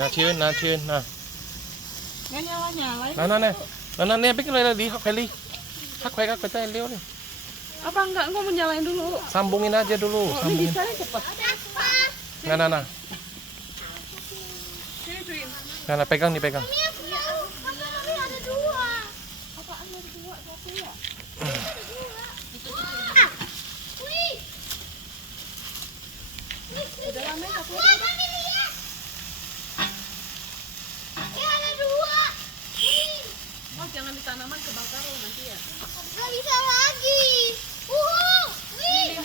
Nah, cium, nah, cium, nah. Nggak nyala-nyala. Nah, nih, pikir lagi, hak kali. Hak kita yang nih. Apa enggak? Engkau mau nyalain dulu. Sambungin aja dulu, Oh, ini sambungin. bisa nih cepet. Nah. Sini, Twin. Nah, pegang nih, pegang. Ada dua. Apaan ada dua? Satu ya? Wih. Udah lama satu. Wah, Mami lihat. Ada dua. Oh, jangan di tanaman kebakar loh nanti ya. Gak bisa lagi. Wih.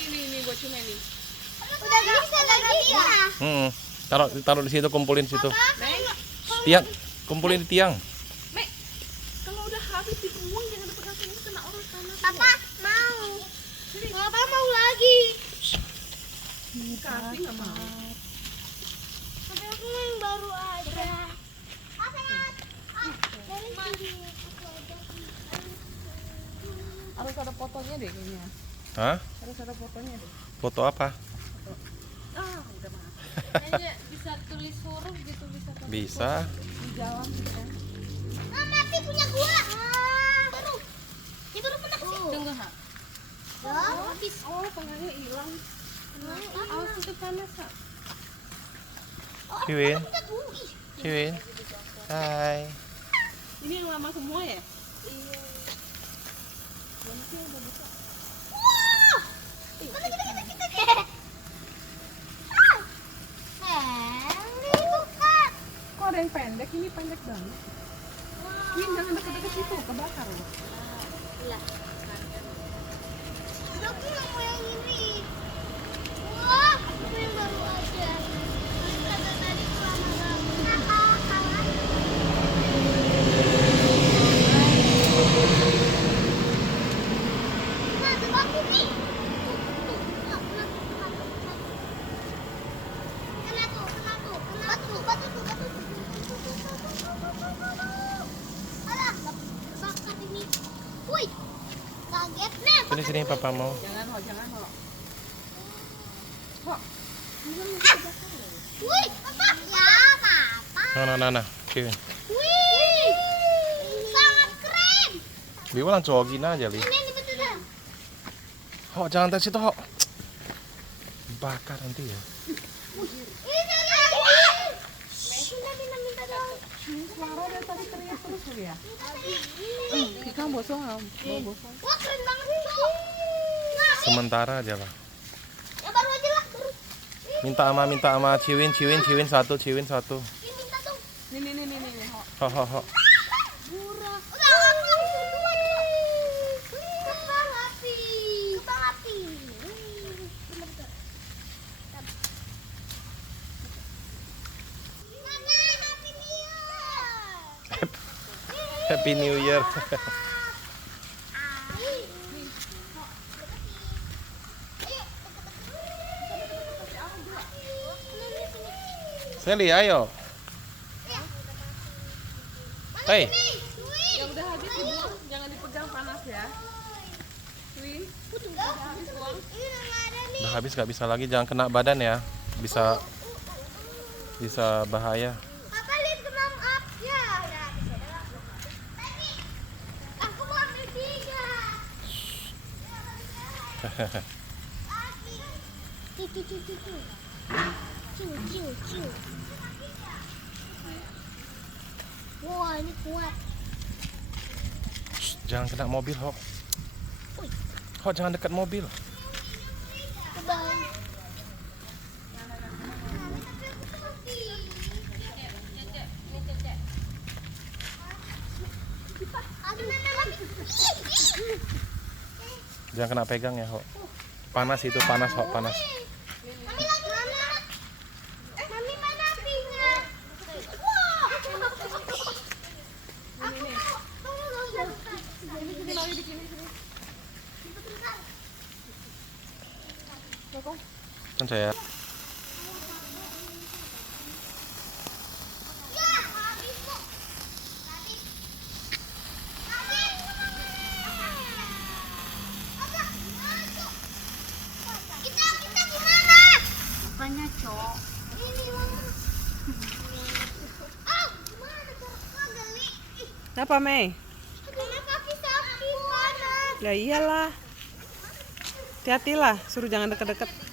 Ini gua cuma nih. Udah gak bisa lagi ya. Taruh di situ, kumpulin situ. Neng, Tiang, kumpulin di tiang. Mek, kalau udah habis dibuang jangan dipegang sini kena orang tanah. Papa mau. Papa mau lagi. Kasih nggak mau. Tapi aku yang baru aja. Dari sini. Harus ada fotonya deh kayaknya. Hah? Harus ada fotonya deh. Foto apa? Udah mah. Kayaknya bisa tulis huruf gitu bisa. Bisa. Di jalan ya. Mati punya gua. Baru. Ini baru pernah sih. Tunggu, Ha. Habis. Oh, tangannya hilang. Awas itu panas, Ha. Ciwin, Ciwin. Hai. Ini yang lama semua ya? Iya. Mana sih yang udah bisa? Wah. Itu kan. Kok ada yang pendek? Ini pendek banget. Ini jangan dekat-dekat situ, kebakar loh. Aku yang mau yang ini. Wah, aku yang baru aja. Kata tadi lama-lama. Nah, coba aku nih. Batu. Alah, bakar ini. Wih, kaget nih. Sini papa mau. Jangan ho. Wih, apa? Ya, papa. Nah, Ciwin. Wih, sangat keren. Bilang jogin aja, Li. Ini betul dah. Ho, jangan tes situ, Ho. Bakar nanti ya. Ini dari minta dong. Clara dari tadi teriak terus kali ya? Kita bosong nggak? Mau bosong. Wah, keren banget itu. Nah, Sementara aja lah. ya baru aja lah. Baru. Minta sama Ciwin satu, Ciwin satu. Ini minta dong. Nih, ho. Ho. Murah. Udah, aku langsung dua dulu. Kembang api. Bentar. Mana Happy New Year? Happy New Year. Sally, ayo. Hei. Yang udah habis dibuang, jangan dipegang panas ya. Win, udah habis buang. Udah habis nggak bisa lagi, jangan kena badan ya. Bisa bahaya. Papa lihat kembang api ya. Aku mau ambil 3. Ciu. Wah, ini kuat. Jangan kena mobil, Ho. Ho, jangan dekat mobil. Kembang. Jangan kena pegang ya, Ho. Panas itu, Ho, panas. Mami lagi mana? Mami mana apinya? Wah. Kan saya. Bukannya, Cok. Ini, Mama. Kenapa, Mei? Karena kaki sakit panas. Ya iyalah. Hati-hatilah, suruh jangan deket-deket.